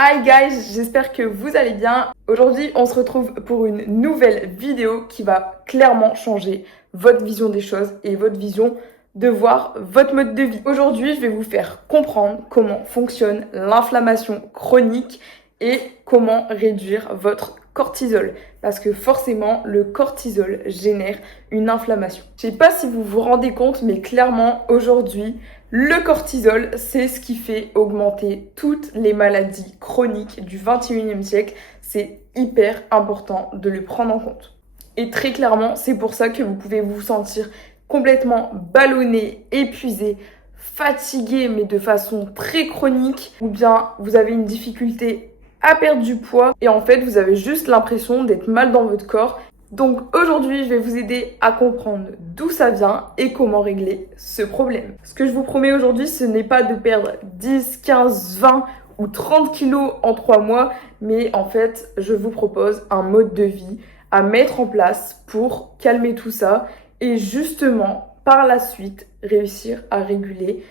Hi guys, j'espère que vous allez bien. Aujourd'hui, on se retrouve pour une nouvelle vidéo qui va clairement changer votre vision des choses et votre vision de voir votre mode de vie. Aujourd'hui, je vais vous faire comprendre comment fonctionne l'inflammation chronique et comment réduire votre cortisol. Parce que forcément, le cortisol génère une inflammation. Je sais pas si vous vous rendez compte, mais clairement, aujourd'hui, le cortisol, c'est ce qui fait augmenter toutes les maladies chroniques du 21e siècle. C'est hyper important de le prendre en compte. Et très clairement, c'est pour ça que vous pouvez vous sentir complètement ballonné, épuisé, fatigué, mais de façon très chronique, ou bien vous avez une difficulté à perdre du poids et en fait, vous avez juste l'impression d'être mal dans votre corps. Donc aujourd'hui, je vais vous aider à comprendre d'où ça vient et comment régler ce problème. Ce que je vous promets aujourd'hui, ce n'est pas de perdre 10, 15, 20 ou 30 kilos en 3 mois, mais en fait, je vous propose un mode de vie à mettre en place pour calmer tout ça et justement, par la suite, réussir à réguler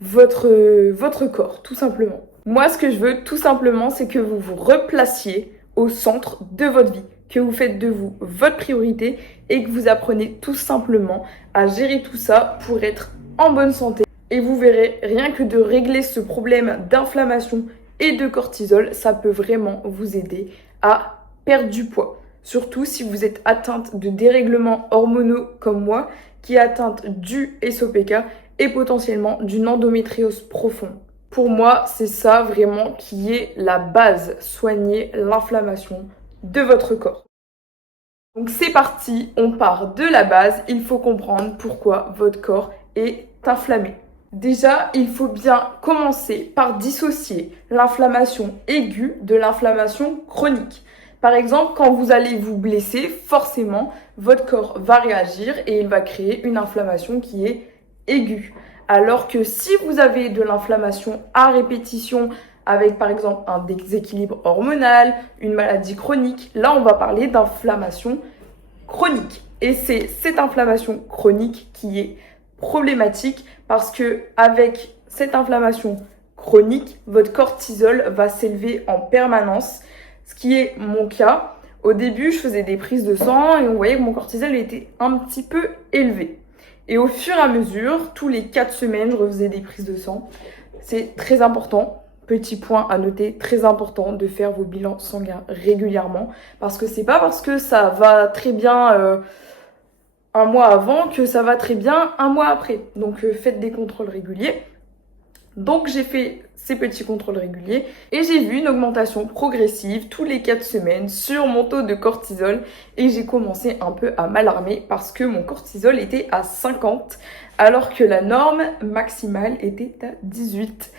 votre corps, tout simplement. Moi, ce que je veux, tout simplement, c'est que vous vous replaciez au centre de votre vie, que vous faites de vous votre priorité et que vous apprenez tout simplement à gérer tout ça pour être en bonne santé. Et vous verrez, rien que de régler ce problème d'inflammation et de cortisol, ça peut vraiment vous aider à perdre du poids. Surtout si vous êtes atteinte de dérèglements hormonaux comme moi, qui est atteinte du SOPK et potentiellement d'une endométriose profonde. Pour moi, c'est ça vraiment qui est la base, soigner l'inflammation de votre corps. Donc c'est parti, on part de la base, il faut comprendre pourquoi votre corps est inflammé. Déjà, il faut bien commencer par dissocier l'inflammation aiguë de l'inflammation chronique. Par exemple, quand vous allez vous blesser, forcément, votre corps va réagir et il va créer une inflammation qui est aiguë. Alors que si vous avez de l'inflammation à répétition avec par exemple un déséquilibre hormonal, une maladie chronique, là on va parler d'inflammation chronique. Et c'est cette inflammation chronique qui est problématique parce que avec cette inflammation chronique, votre cortisol va s'élever en permanence, ce qui est mon cas. Au début, je faisais des prises de sang et on voyait que mon cortisol était un petit peu élevé. Et au fur et à mesure, tous les 4 semaines, je refaisais des prises de sang. C'est très important, petit point à noter, très important de faire vos bilans sanguins régulièrement. Parce que c'est pas parce que ça va très bien un mois avant que ça va très bien un mois après. Donc faites des contrôles réguliers. Donc j'ai fait ces petits contrôles réguliers et j'ai vu une augmentation progressive tous les 4 semaines sur mon taux de cortisol et j'ai commencé un peu à m'alarmer parce que mon cortisol était à 50 alors que la norme maximale était à 18.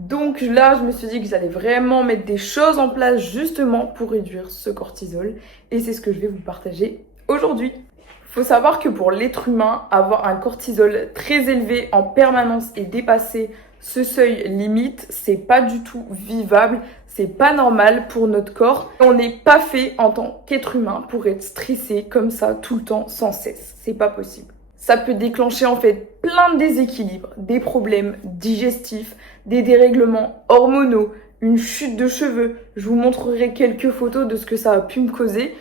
Donc là, je me suis dit que j'allais vraiment mettre des choses en place justement pour réduire ce cortisol et c'est ce que je vais vous partager aujourd'hui. Il faut savoir que pour l'être humain, avoir un cortisol très élevé en permanence et dépasser ce seuil limite, c'est pas du tout vivable, c'est pas normal pour notre corps. On n'est pas fait en tant qu'être humain pour être stressé comme ça tout le temps sans cesse. C'est pas possible. Ça peut déclencher en fait plein de déséquilibres, des problèmes digestifs, des dérèglements hormonaux, une chute de cheveux. Je vous montrerai quelques photos de ce que ça a pu me causer.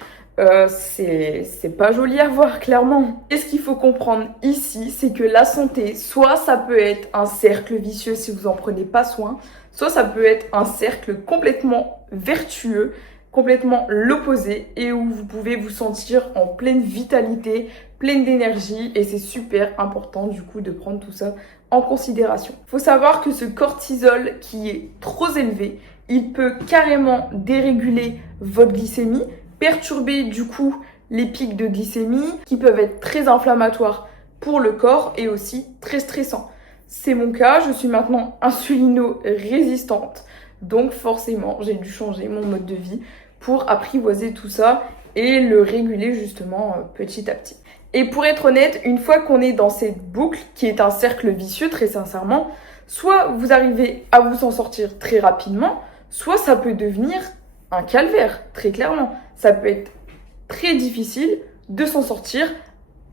C'est pas joli à voir, clairement. Et ce qu'il faut comprendre ici, c'est que la santé, soit ça peut être un cercle vicieux si vous en prenez pas soin, soit ça peut être un cercle complètement vertueux, complètement l'opposé, et où vous pouvez vous sentir en pleine vitalité, pleine d'énergie, et c'est super important du coup de prendre tout ça en considération. Faut savoir que ce cortisol qui est trop élevé, il peut carrément déréguler votre glycémie, perturber du coup les pics de glycémie qui peuvent être très inflammatoires pour le corps et aussi très stressants. C'est mon cas, je suis maintenant insulino-résistante, donc forcément j'ai dû changer mon mode de vie pour apprivoiser tout ça et le réguler justement petit à petit. Et pour être honnête, une fois qu'on est dans cette boucle qui est un cercle vicieux très sincèrement, soit vous arrivez à vous en sortir très rapidement, soit ça peut devenir un calvaire, très clairement. Ça peut être très difficile de s'en sortir,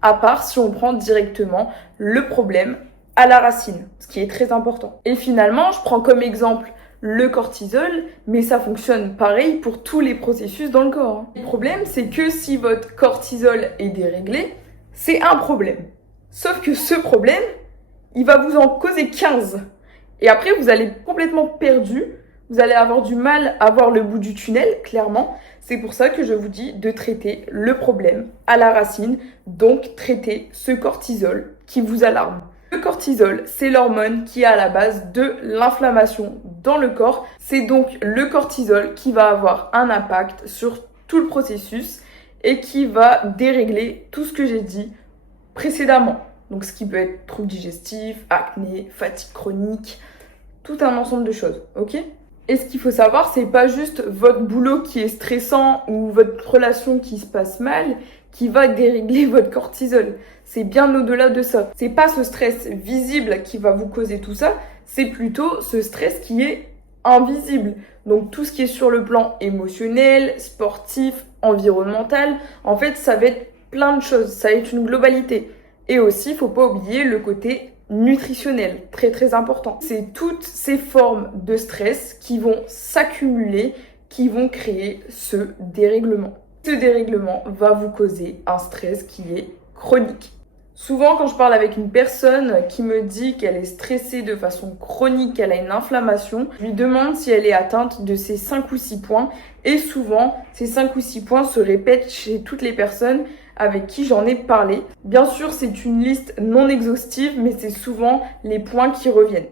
à part si on prend directement le problème à la racine, ce qui est très important. Et finalement, je prends comme exemple le cortisol, mais ça fonctionne pareil pour tous les processus dans le corps. Le problème, c'est que si votre cortisol est déréglé, c'est un problème. Sauf que ce problème, il va vous en causer 15. Et après, vous allez être complètement perdu. Vous allez avoir du mal à voir le bout du tunnel, clairement. C'est pour ça que je vous dis de traiter le problème à la racine. Donc, traiter ce cortisol qui vous alarme. Le cortisol, c'est l'hormone qui est à la base de l'inflammation dans le corps. C'est donc le cortisol qui va avoir un impact sur tout le processus et qui va dérégler tout ce que j'ai dit précédemment. Donc ce qui peut être troubles digestifs, acné, fatigue chronique, tout un ensemble de choses, ok ? Et ce qu'il faut savoir, c'est pas juste votre boulot qui est stressant ou votre relation qui se passe mal qui va dérégler votre cortisol. C'est bien au-delà de ça. C'est pas ce stress visible qui va vous causer tout ça, c'est plutôt ce stress qui est invisible. Donc tout ce qui est sur le plan émotionnel, sportif, environnemental, en fait, ça va être plein de choses, ça va être une globalité. Et aussi, faut pas oublier le côté nutritionnel, très très important. C'est toutes ces formes de stress qui vont s'accumuler, qui vont créer ce dérèglement. Ce dérèglement va vous causer un stress qui est chronique. Souvent, quand je parle avec une personne qui me dit qu'elle est stressée de façon chronique, qu'elle a une inflammation, je lui demande si elle est atteinte de ces 5 ou 6 points. Et souvent, ces 5 ou 6 points se répètent chez toutes les personnes avec qui j'en ai parlé. Bien sûr, c'est une liste non exhaustive, mais c'est souvent les points qui reviennent.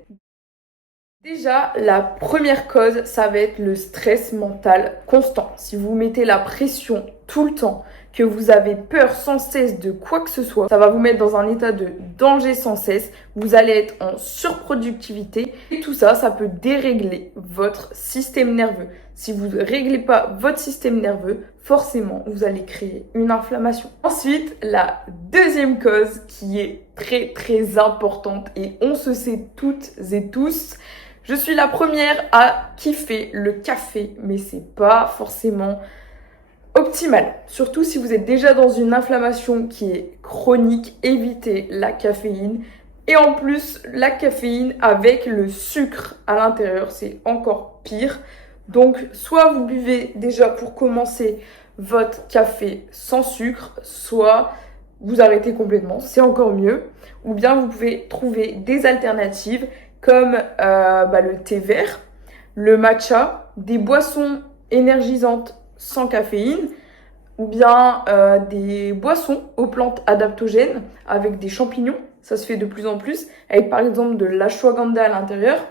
Déjà, la première cause, ça va être le stress mental constant. Si vous mettez la pression tout le temps, que vous avez peur sans cesse de quoi que ce soit, ça va vous mettre dans un état de danger sans cesse. Vous allez être en surproductivité et tout ça, ça peut dérégler votre système nerveux. Si vous ne réglez pas votre système nerveux, forcément, vous allez créer une inflammation. Ensuite, la deuxième cause qui est très très importante et on se sait toutes et tous, je suis la première à kiffer le café, mais c'est pas forcément optimal. Surtout si vous êtes déjà dans une inflammation qui est chronique, évitez la caféine. Et en plus, la caféine avec le sucre à l'intérieur, c'est encore pire. Donc, soit vous buvez déjà pour commencer votre café sans sucre, soit vous arrêtez complètement, c'est encore mieux. Ou bien vous pouvez trouver des alternatives comme le thé vert, le matcha, des boissons énergisantes sans caféine, ou bien des boissons aux plantes adaptogènes avec des champignons, ça se fait de plus en plus, avec par exemple de l'ashwagandha à l'intérieur,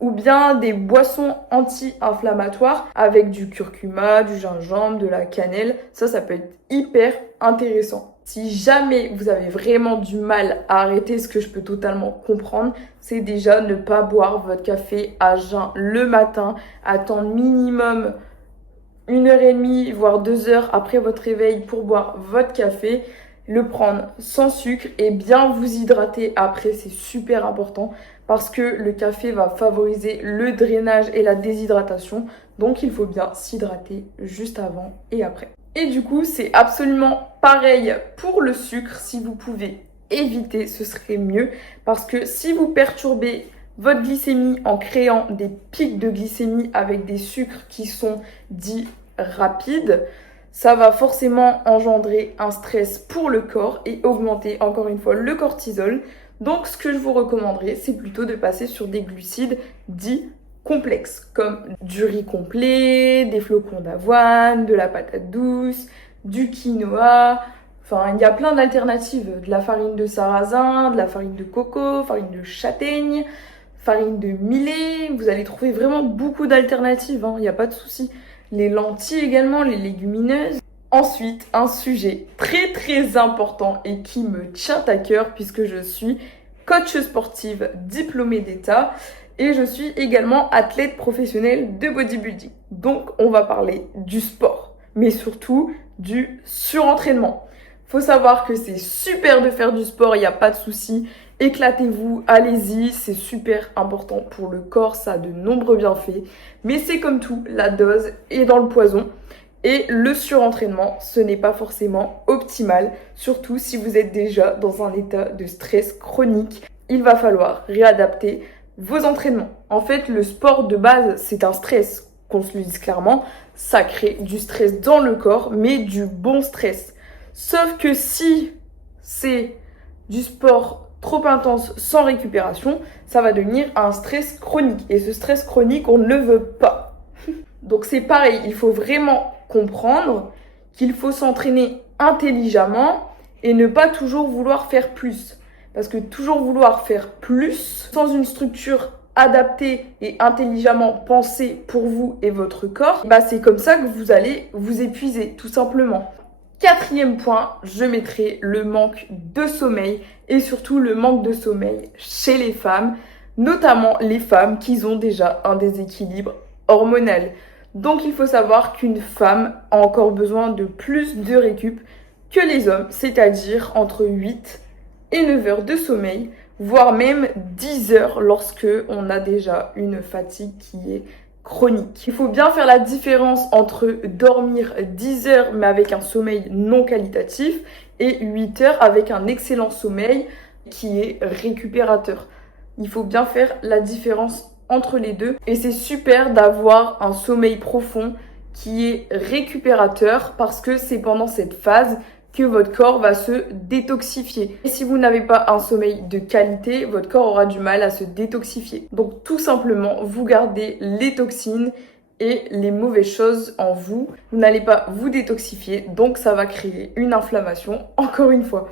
ou bien des boissons anti-inflammatoires avec du curcuma, du gingembre, de la cannelle, ça peut être hyper intéressant. Si jamais vous avez vraiment du mal à arrêter, ce que je peux totalement comprendre, c'est déjà ne pas boire votre café à jeun le matin, attendre minimum 1h30, voire 2 heures après votre réveil pour boire votre café, le prendre sans sucre et bien vous hydrater après, c'est super important parce que le café va favoriser le drainage et la déshydratation, donc il faut bien s'hydrater juste avant et après. Et du coup, c'est absolument pareil pour le sucre. Si vous pouvez éviter, ce serait mieux. Parce que si vous perturbez votre glycémie en créant des pics de glycémie avec des sucres qui sont dits rapides, ça va forcément engendrer un stress pour le corps et augmenter encore une fois le cortisol. Donc ce que je vous recommanderais, c'est plutôt de passer sur des glucides dits complexes, comme du riz complet, des flocons d'avoine, de la patate douce, du quinoa. Enfin, il y a plein d'alternatives. De la farine de sarrasin, de la farine de coco, farine de châtaigne, farine de millet. Vous allez trouver vraiment beaucoup d'alternatives, il n'y a pas de souci. Les lentilles également, les légumineuses. Ensuite, un sujet très très important et qui me tient à cœur puisque je suis coach sportive diplômée d'État et je suis également athlète professionnelle de bodybuilding. Donc, on va parler du sport, mais surtout du surentraînement. Faut savoir que c'est super de faire du sport, il n'y a pas de souci. Éclatez-vous, allez-y, c'est super important pour le corps, ça a de nombreux bienfaits. Mais c'est comme tout, la dose est dans le poison. Et le surentraînement, ce n'est pas forcément optimal, surtout si vous êtes déjà dans un état de stress chronique. Il va falloir réadapter vos entraînements. En fait, le sport de base, c'est un stress, qu'on se le dise clairement. Ça crée du stress dans le corps, mais du bon stress. Sauf que si c'est du sport trop intense sans récupération, ça va devenir un stress chronique. Et ce stress chronique, on ne le veut pas. Donc c'est pareil, il faut vraiment comprendre qu'il faut s'entraîner intelligemment et ne pas toujours vouloir faire plus. Parce que toujours vouloir faire plus, sans une structure adaptée et intelligemment pensée pour vous et votre corps, bah c'est comme ça que vous allez vous épuiser, tout simplement. Quatrième point, je mettrai le manque de sommeil et surtout le manque de sommeil chez les femmes, notamment les femmes qui ont déjà un déséquilibre hormonal. Donc il faut savoir qu'une femme a encore besoin de plus de récup que les hommes, c'est-à-dire entre 8 et 9 heures de sommeil, voire même 10 heures lorsque on a déjà une fatigue qui est chronique. Il faut bien faire la différence entre dormir 10 heures mais avec un sommeil non qualitatif et 8 heures avec un excellent sommeil qui est récupérateur. Il faut bien faire la différence entre les deux et c'est super d'avoir un sommeil profond qui est récupérateur parce que c'est pendant cette phase que votre corps va se détoxifier. Et si vous n'avez pas un sommeil de qualité, votre corps aura du mal à se détoxifier. Donc tout simplement, vous gardez les toxines et les mauvaises choses en vous. Vous n'allez pas vous détoxifier, donc ça va créer une inflammation, encore une fois.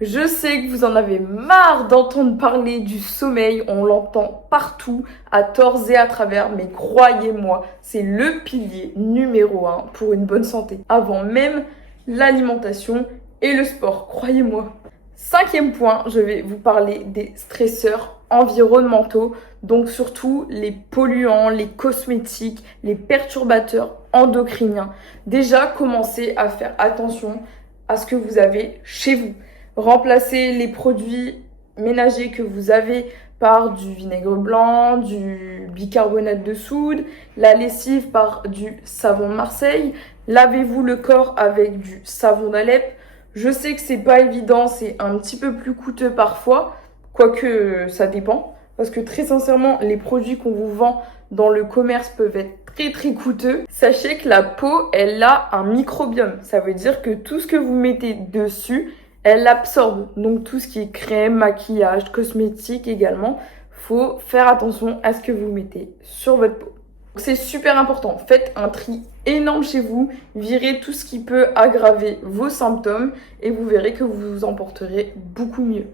Je sais que vous en avez marre d'entendre parler du sommeil, on l'entend partout, à tort et à travers, mais croyez-moi, c'est le pilier numéro 1 pour une bonne santé. Avant même l'alimentation et le sport, croyez-moi. Cinquième point, je vais vous parler des stresseurs environnementaux, donc surtout les polluants, les cosmétiques, les perturbateurs endocriniens. Déjà, commencez à faire attention à ce que vous avez chez vous. Remplacez les produits ménagers que vous avez par du vinaigre blanc, du bicarbonate de soude, la lessive par du savon de Marseille. Lavez-vous le corps avec du savon d'Alep. Je sais que c'est pas évident, c'est un petit peu plus coûteux parfois, quoique ça dépend. Parce que très sincèrement, les produits qu'on vous vend dans le commerce peuvent être très coûteux. Sachez que la peau, elle a un microbiome. Ça veut dire que tout ce que vous mettez dessus, elle absorbe. Donc tout ce qui est crème, maquillage, cosmétique également, faut faire attention à ce que vous mettez sur votre peau. C'est super important. Faites un tri énorme chez vous, virez tout ce qui peut aggraver vos symptômes et vous verrez que vous vous en porterez beaucoup mieux.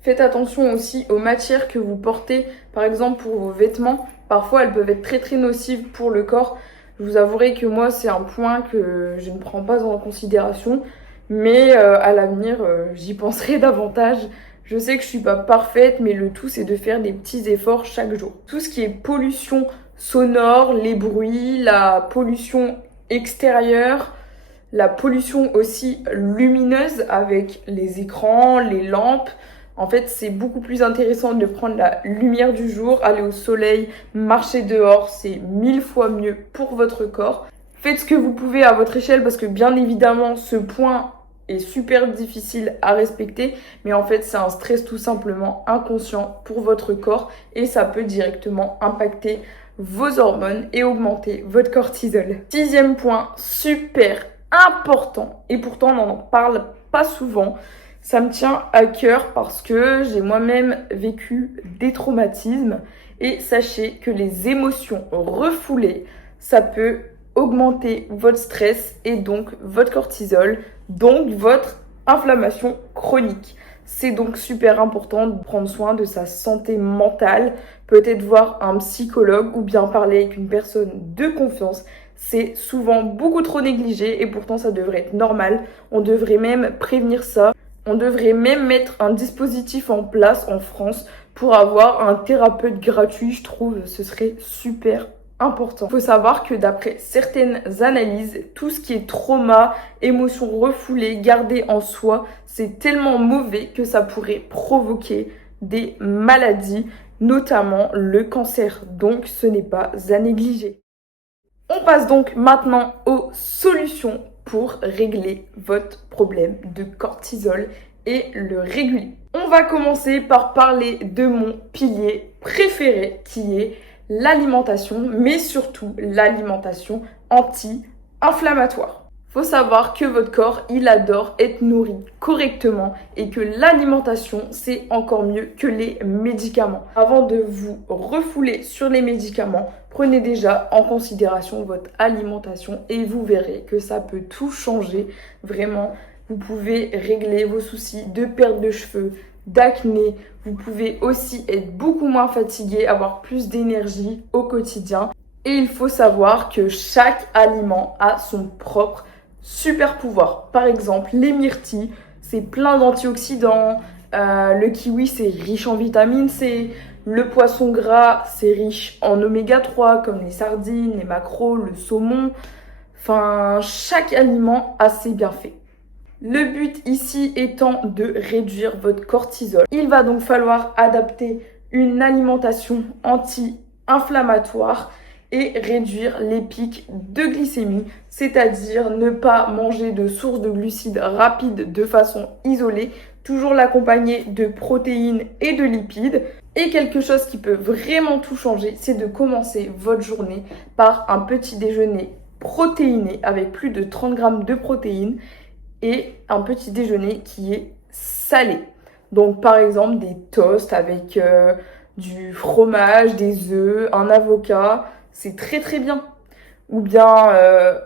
Faites attention aussi aux matières que vous portez, par exemple pour vos vêtements. Parfois, elles peuvent être très nocives pour le corps. Je vous avouerai que moi, c'est un point que je ne prends pas en considération. Mais à l'avenir, j'y penserai davantage. Je sais que je suis pas parfaite, mais le tout, c'est de faire des petits efforts chaque jour. Tout ce qui est pollution sonore, les bruits, la pollution extérieure, la pollution aussi lumineuse avec les écrans, les lampes. En fait, c'est beaucoup plus intéressant de prendre la lumière du jour, aller au soleil, marcher dehors. C'est 1000 fois mieux pour votre corps. Faites ce que vous pouvez à votre échelle parce que bien évidemment, ce point est super difficile à respecter. Mais en fait, c'est un stress tout simplement inconscient pour votre corps et ça peut directement impacter vos hormones et augmenter votre cortisol. Sixième point, super important et pourtant on n'en parle pas souvent. Ça me tient à cœur parce que j'ai moi-même vécu des traumatismes et sachez que les émotions refoulées, ça peut augmenter votre stress et donc votre cortisol, donc votre inflammation chronique. C'est donc super important de prendre soin de sa santé mentale, peut-être voir un psychologue ou bien parler avec une personne de confiance. C'est souvent beaucoup trop négligé et pourtant ça devrait être normal. On devrait même prévenir ça. On devrait même mettre un dispositif en place en France pour avoir un thérapeute gratuit, je trouve. Ce serait super important. Il faut savoir que d'après certaines analyses, tout ce qui est trauma, émotions refoulées, gardées en soi, c'est tellement mauvais que ça pourrait provoquer des maladies, notamment le cancer. Donc ce n'est pas à négliger. On passe donc maintenant aux solutions pour régler votre problème de cortisol et le réguler. On va commencer par parler de mon pilier préféré qui est l'alimentation, mais surtout l'alimentation anti-inflammatoire. Faut savoir que votre corps, il adore être nourri correctement et que l'alimentation, c'est encore mieux que les médicaments. Avant de vous refouler sur les médicaments, prenez déjà en considération votre alimentation et vous verrez que ça peut tout changer. Vraiment, vous pouvez régler vos soucis de perte de cheveux, d'acné. Vous pouvez aussi être beaucoup moins fatigué, avoir plus d'énergie au quotidien. Et il faut savoir que chaque aliment a son propre super pouvoir. Par exemple, les myrtilles, c'est plein d'antioxydants. Le kiwi, c'est riche en vitamine C. Le poisson gras, c'est riche en oméga 3, comme les sardines, les maquereaux, le saumon. Enfin, chaque aliment a ses bienfaits. Le but ici étant de réduire votre cortisol. Il va donc falloir adapter une alimentation anti-inflammatoire et réduire les pics de glycémie, c'est-à-dire ne pas manger de sources de glucides rapides de façon isolée, toujours l'accompagner de protéines et de lipides. Et quelque chose qui peut vraiment tout changer, c'est de commencer votre journée par un petit déjeuner protéiné avec plus de 30 grammes de protéines et un petit déjeuner qui est salé. Donc par exemple des toasts avec du fromage, des œufs, un avocat, c'est très très bien. Ou bien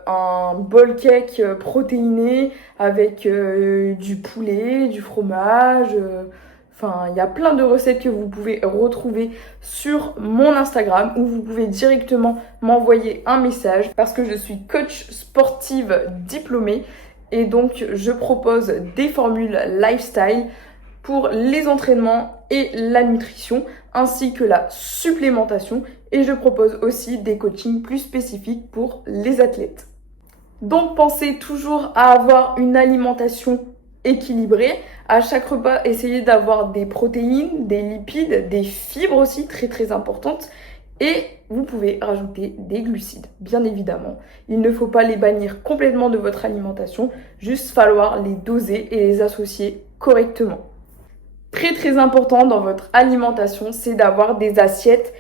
un bowl cake protéiné avec du poulet, du fromage. Enfin, il y a plein de recettes que vous pouvez retrouver sur mon Instagram où vous pouvez directement m'envoyer un message parce que je suis coach sportive diplômée et donc je propose des formules lifestyle pour les entraînements et la nutrition ainsi que la supplémentation et je propose aussi des coachings plus spécifiques pour les athlètes. Donc pensez toujours à avoir une alimentation équilibrée. À chaque repas, essayez d'avoir des protéines, des lipides, des fibres aussi très très importantes et vous pouvez rajouter des glucides, bien évidemment. Il ne faut pas les bannir complètement de votre alimentation, juste falloir les doser et les associer correctement. Très très important dans votre alimentation, c'est d'avoir des assiettes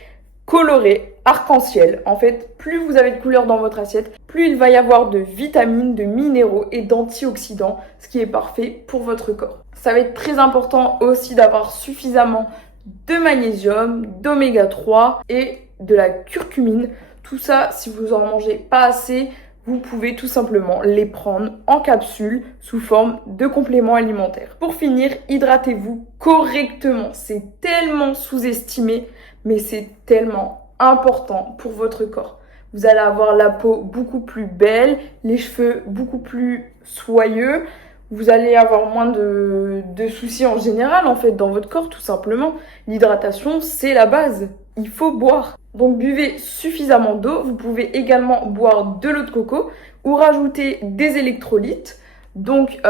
colorées, arc-en-ciel. En fait, plus vous avez de couleurs dans votre assiette, plus il va y avoir de vitamines, de minéraux et d'antioxydants, ce qui est parfait pour votre corps. Ça va être très important aussi d'avoir suffisamment de magnésium, d'oméga 3 et de la curcumine. Tout ça, si vous en mangez pas assez, vous pouvez tout simplement les prendre en capsule sous forme de compléments alimentaires. Pour finir, hydratez-vous correctement. C'est tellement sous-estimé, mais c'est tellement important pour votre corps. Vous allez avoir la peau beaucoup plus belle, les cheveux beaucoup plus soyeux. Vous allez avoir moins de soucis en général, en fait, dans votre corps, tout simplement. L'hydratation, c'est la base. Il faut boire. Donc, buvez suffisamment d'eau. Vous pouvez également boire de l'eau de coco ou rajouter des électrolytes. Donc,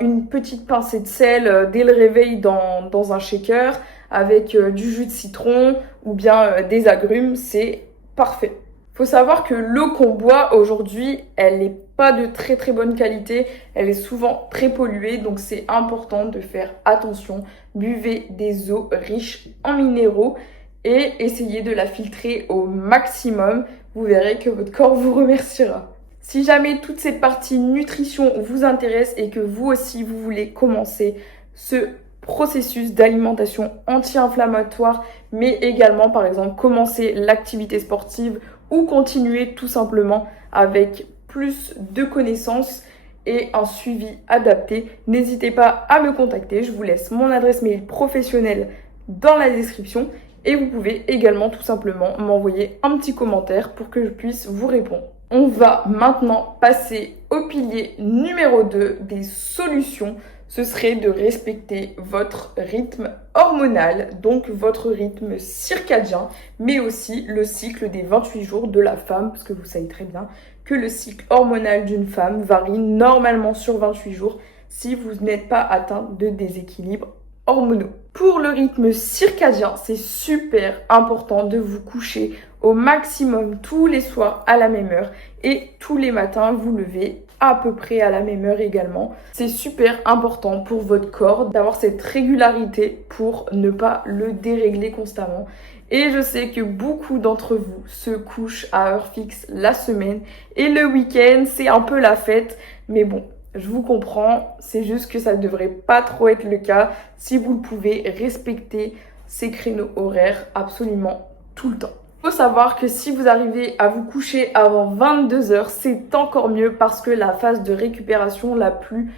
une petite pincée de sel dès le réveil dans un shaker avec du jus de citron ou bien des agrumes. C'est parfait. Faut savoir que l'eau qu'on boit aujourd'hui, elle n'est pas de très très bonne qualité, elle est souvent très polluée, donc c'est important de faire attention. Buvez des eaux riches en minéraux et essayez de la filtrer au maximum. Vous verrez que votre corps vous remerciera. Si jamais toute cette partie nutrition vous intéresse et que vous aussi vous voulez commencer ce processus d'alimentation anti-inflammatoire, mais également par exemple commencer l'activité sportive ou continuer tout simplement avec plus de connaissances et un suivi adapté, n'hésitez pas à me contacter. Je vous laisse mon adresse mail professionnelle dans la description et vous pouvez également tout simplement m'envoyer un petit commentaire pour que je puisse vous répondre. On va maintenant passer au pilier numéro 2 des solutions. Ce serait de respecter votre rythme hormonal, donc votre rythme circadien, mais aussi le cycle des 28 jours de la femme, parce que vous savez très bien que le cycle hormonal d'une femme varie normalement sur 28 jours si vous n'êtes pas atteint de déséquilibre hormonaux. Pour le rythme circadien, c'est super important de vous coucher au maximum tous les soirs à la même heure et tous les matins vous lever à peu près à la même heure également. C'est super important pour votre corps d'avoir cette régularité pour ne pas le dérégler constamment. Et je sais que beaucoup d'entre vous se couchent à heure fixe la semaine et le week-end, c'est un peu la fête. Mais bon, je vous comprends, c'est juste que ça ne devrait pas trop être le cas si vous le pouvez respecter ces créneaux horaires absolument tout le temps. Il faut savoir que si vous arrivez à vous coucher avant 22h, c'est encore mieux parce que la phase de récupération la plus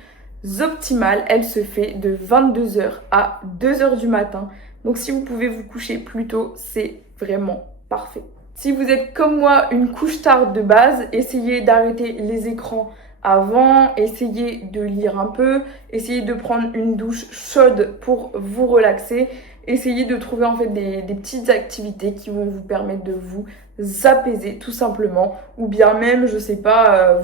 optimale, elle se fait de 22h à 2h du matin. Donc si vous pouvez vous coucher plus tôt, c'est vraiment parfait. Si vous êtes comme moi une couche tard de base, essayez d'arrêter les écrans avant, essayez de lire un peu, essayez de prendre une douche chaude pour vous relaxer. Essayez de trouver en fait des petites activités qui vont vous permettre de vous apaiser tout simplement. Ou bien même, je sais pas,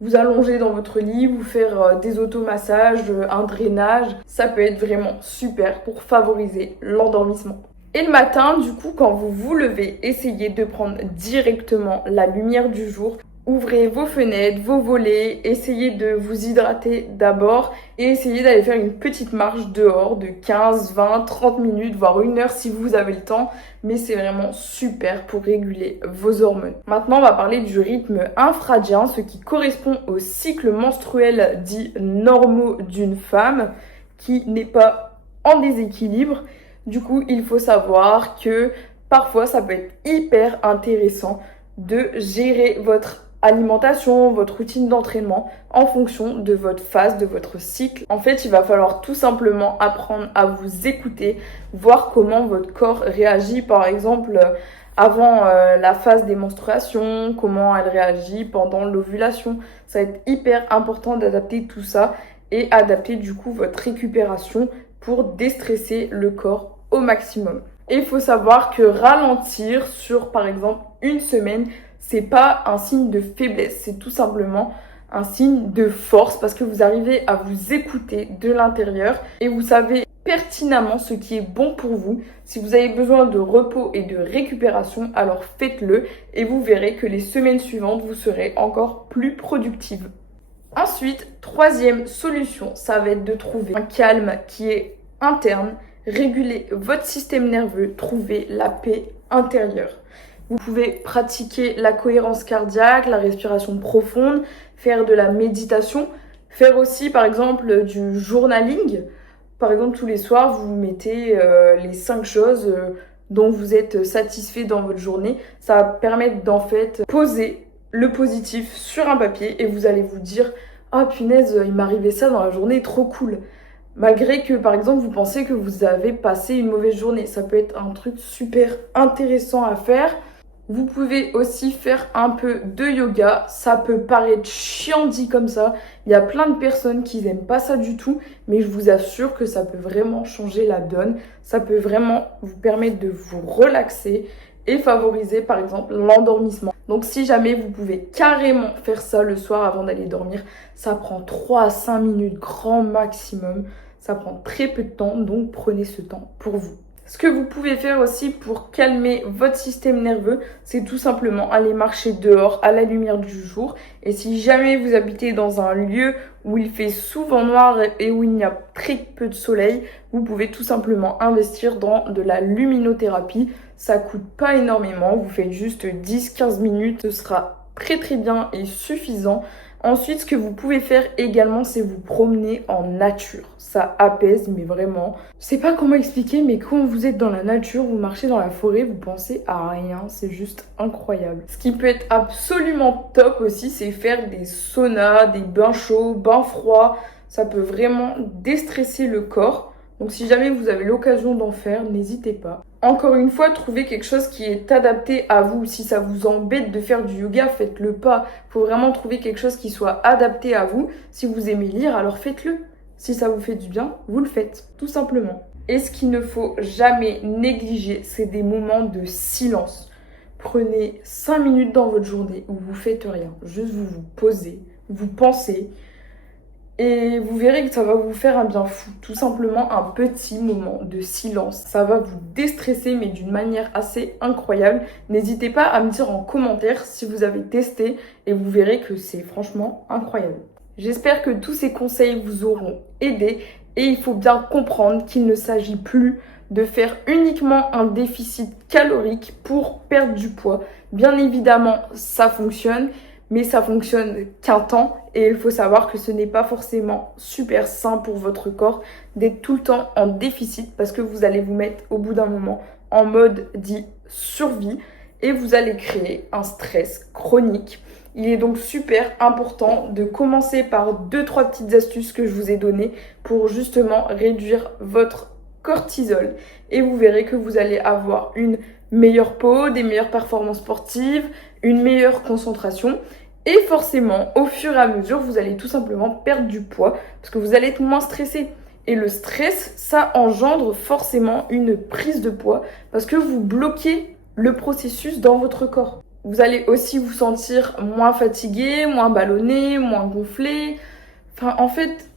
vous allonger dans votre lit, vous faire des automassages, un drainage. Ça peut être vraiment super pour favoriser l'endormissement. Et le matin, du coup, quand vous vous levez, essayez de prendre directement la lumière du jour. Ouvrez vos fenêtres, vos volets, essayez de vous hydrater d'abord et essayez d'aller faire une petite marche dehors de 15, 20, 30 minutes, voire 1 heure si vous avez le temps. Mais c'est vraiment super pour réguler vos hormones. Maintenant, on va parler du rythme infradien, ce qui correspond au cycle menstruel dit normaux d'une femme qui n'est pas en déséquilibre. Du coup, il faut savoir que parfois, ça peut être hyper intéressant de gérer votre alimentation, votre routine d'entraînement en fonction de votre phase, de votre cycle. En fait, il va falloir tout simplement apprendre à vous écouter, voir comment votre corps réagit, par exemple, avant la phase des menstruations, comment elle réagit pendant l'ovulation. Ça va être hyper important d'adapter tout ça et adapter du coup votre récupération pour déstresser le corps au maximum. Et il faut savoir que ralentir sur, par exemple, 1 semaine, c'est pas un signe de faiblesse, c'est tout simplement un signe de force parce que vous arrivez à vous écouter de l'intérieur et vous savez pertinemment ce qui est bon pour vous. Si vous avez besoin de repos et de récupération, alors faites-le et vous verrez que les semaines suivantes, vous serez encore plus productive. Ensuite, troisième solution, ça va être de trouver un calme qui est interne, réguler votre système nerveux, trouver la paix intérieure. Vous pouvez pratiquer la cohérence cardiaque, la respiration profonde, faire de la méditation, faire aussi par exemple du journaling. Par exemple, tous les soirs, vous mettez les 5 choses dont vous êtes satisfait dans votre journée. Ça va permettre d'en fait poser le positif sur un papier et vous allez vous dire « Ah punaise, il m'arrivait ça dans la journée, trop cool !» Malgré que par exemple vous pensez que vous avez passé une mauvaise journée. Ça peut être un truc super intéressant à faire. Vous pouvez aussi faire un peu de yoga. Ça peut paraître chiant dit comme ça. Il y a plein de personnes qui n'aiment pas ça du tout. Mais je vous assure que ça peut vraiment changer la donne. Ça peut vraiment vous permettre de vous relaxer et favoriser par exemple l'endormissement. Donc si jamais vous pouvez carrément faire ça le soir avant d'aller dormir, ça prend 3 à 5 minutes grand maximum. Ça prend très peu de temps, donc prenez ce temps pour vous. Ce que vous pouvez faire aussi pour calmer votre système nerveux, c'est tout simplement aller marcher dehors à la lumière du jour. Et si jamais vous habitez dans un lieu où il fait souvent noir et où il n'y a très peu de soleil, vous pouvez tout simplement investir dans de la luminothérapie. Ça coûte pas énormément, vous faites juste 10-15 minutes, ce sera très très bien et suffisant. Ensuite, ce que vous pouvez faire également, c'est vous promener en nature. Ça apaise, mais vraiment. Je sais pas comment expliquer, mais quand vous êtes dans la nature, vous marchez dans la forêt, vous pensez à rien. C'est juste incroyable. Ce qui peut être absolument top aussi, c'est faire des saunas, des bains chauds, bains froids. Ça peut vraiment déstresser le corps. Donc si jamais vous avez l'occasion d'en faire, n'hésitez pas. Encore une fois, trouvez quelque chose qui est adapté à vous. Si ça vous embête de faire du yoga, faites-le pas. Il faut vraiment trouver quelque chose qui soit adapté à vous. Si vous aimez lire, alors faites-le. Si ça vous fait du bien, vous le faites, tout simplement. Et ce qu'il ne faut jamais négliger, c'est des moments de silence. Prenez 5 minutes dans votre journée où vous faites rien. Juste vous vous posez, vous pensez. Et vous verrez que ça va vous faire un bien fou. Tout simplement un petit moment de silence. Ça va vous déstresser, mais d'une manière assez incroyable. N'hésitez pas à me dire en commentaire si vous avez testé et vous verrez que c'est franchement incroyable. J'espère que tous ces conseils vous auront aidé et il faut bien comprendre qu'il ne s'agit plus de faire uniquement un déficit calorique pour perdre du poids. Bien évidemment, ça fonctionne, mais ça fonctionne qu'un temps et il faut savoir que ce n'est pas forcément super sain pour votre corps d'être tout le temps en déficit parce que vous allez vous mettre au bout d'un moment en mode dit survie et vous allez créer un stress chronique. Il est donc super important de commencer par 2-3 petites astuces que je vous ai données pour justement réduire votre cortisol et vous verrez que vous allez avoir une meilleure peau, des meilleures performances sportives, une meilleure concentration et forcément au fur et à mesure vous allez tout simplement perdre du poids parce que vous allez être moins stressé et le stress ça engendre forcément une prise de poids parce que vous bloquez le processus dans votre corps. Vous allez aussi vous sentir moins fatigué, moins ballonné, moins gonflé. Enfin, en fait,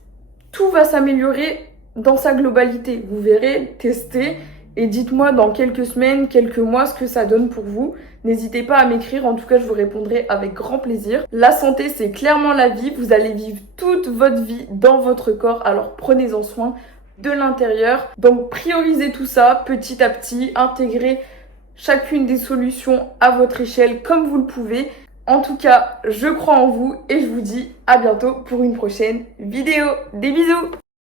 tout va s'améliorer dans sa globalité. Vous verrez, testez et dites-moi dans quelques semaines, quelques mois ce que ça donne pour vous. N'hésitez pas à m'écrire, en tout cas je vous répondrai avec grand plaisir. La santé c'est clairement la vie, vous allez vivre toute votre vie dans votre corps, alors prenez-en soin de l'intérieur. Donc priorisez tout ça petit à petit, intégrez chacune des solutions à votre échelle comme vous le pouvez. En tout cas, je crois en vous et je vous dis à bientôt pour une prochaine vidéo. Des bisous!